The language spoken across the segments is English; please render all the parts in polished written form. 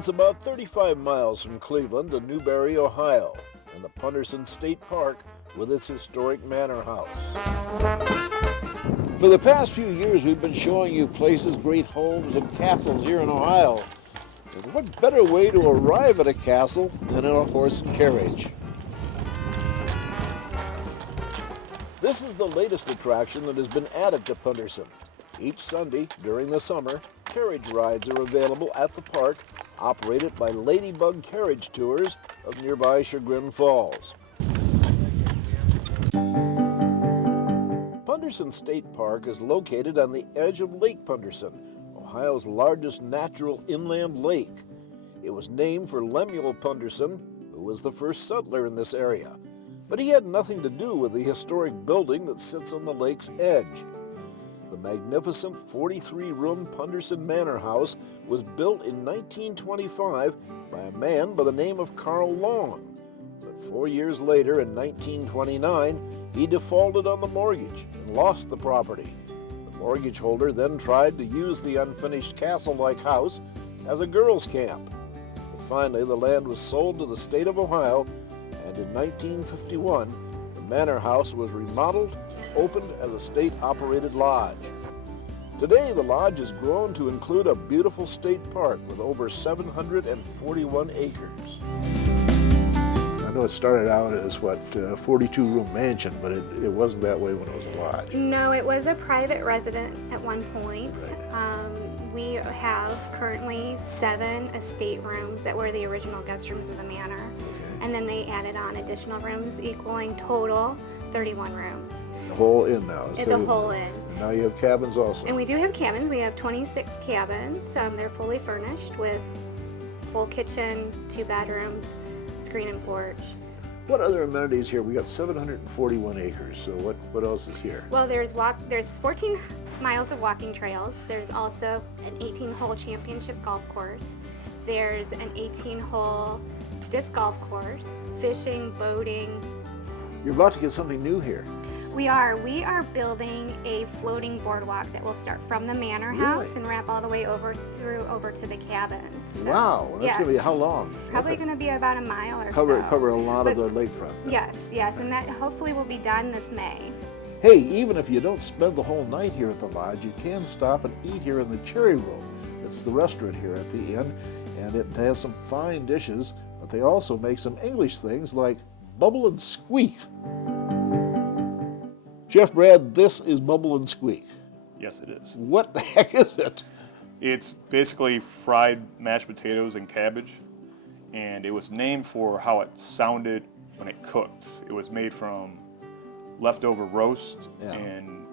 It's about 35 miles from Cleveland to Newberry, Ohio, and the Punderson State Park with its historic manor house. For the past few years, we've been showing you places, great homes, and castles here in Ohio. And what better way to arrive at a castle than in a horse and carriage? This is the latest attraction that has been added to Punderson. Each Sunday during the summer, carriage rides are available at the park, operated by Ladybug Carriage Tours of nearby Chagrin Falls. Punderson State Park is located on the edge of Lake Punderson, Ohio's largest natural inland lake. It was named for Lemuel Punderson, who was the first settler in this area, but he had nothing to do with the historic building that sits on the lake's edge. The magnificent 43-room Punderson Manor House was built in 1925 by a man by the name of Carl Long. But 4 years later, in 1929, he defaulted on the mortgage and lost the property. The mortgage holder then tried to use the unfinished castle-like house as a girls' camp. But finally, the land was sold to the state of Ohio, and in 1951, the manor house was remodeled and opened as a state-operated lodge. Today, the lodge has grown to include a beautiful state park with over 741 acres. I know it started out as, 42-room mansion, but it wasn't that way when it was a lodge. No, it was a private residence at one point. Right. We have currently 7 estate rooms that were the original guest rooms of the manor. Okay. And then they added on additional rooms equaling total 31 rooms. The whole inn now. The whole inn. And now you have cabins also. And we do have cabins. We have 26 cabins. They're fully furnished with full kitchen, 2 bedrooms, screen and porch. What other amenities here? We got 741 acres, so what else is here? Well, there's 14 miles of walking trails. There's also an 18-hole championship golf course. There's an 18-hole disc golf course, fishing, boating. You're about to get something new here. We are building a floating boardwalk that will start from the manor house and wrap all the way over to the cabins. So, wow, that's going to be how long? Probably going to be about a mile or Cover a lot of the lakefront. Then. Yes, and that hopefully will be done this May. Hey, even if you don't spend the whole night here at the lodge, you can stop and eat here in the Cherry Room. It's the restaurant here at the inn, and it has some fine dishes, but they also make some English things like Bubble and Squeak. Chef Brad, this is Bubble and Squeak. Yes, it is. What the heck is it? It's basically fried mashed potatoes and cabbage, and it was named for how it sounded when it cooked. It was made from leftover roast and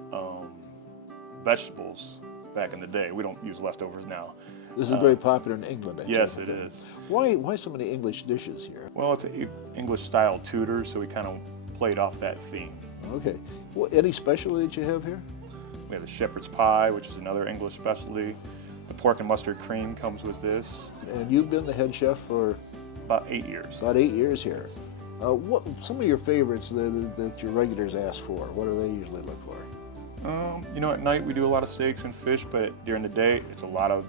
vegetables back in the day. We don't use leftovers now. This is very popular in England, I think. Yes, it is. Why so many English dishes here? Well, it's an English-style Tudor, so we kind of played off that theme. Okay. Well, any specialty that you have here? We have the shepherd's pie, which is another English specialty. The pork and mustard cream comes with this. And you've been the head chef for? About 8 years. About 8 years here. What some of your favorites that your regulars ask for? What do they usually look for? At night we do a lot of steaks and fish, but during the day it's a lot of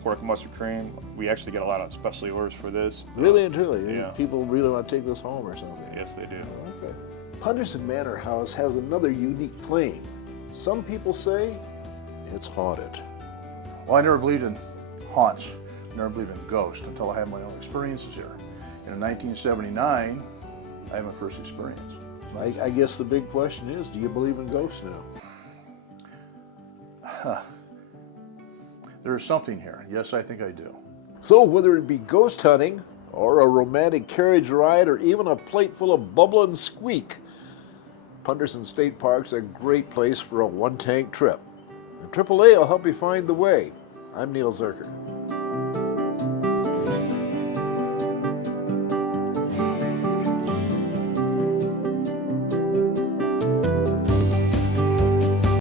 pork and mustard cream. We actually get a lot of specialty orders for this. Really and truly? Yeah. People really want to take this home or something? Yes, they do. Okay. Punderson Manor House has another unique claim. Some people say it's haunted. Well, I never believed in haunts, never believed in ghosts until I had my own experiences here. And in 1979, I had my first experience. I guess the big question is, do you believe in ghosts now? There is something here. Yes, I think I do. So whether it be ghost hunting, or a romantic carriage ride, or even a plate full of Bubble and Squeak, Punderson State Park's a great place for a one-tank trip. And AAA will help you find the way. I'm Neil Zerker.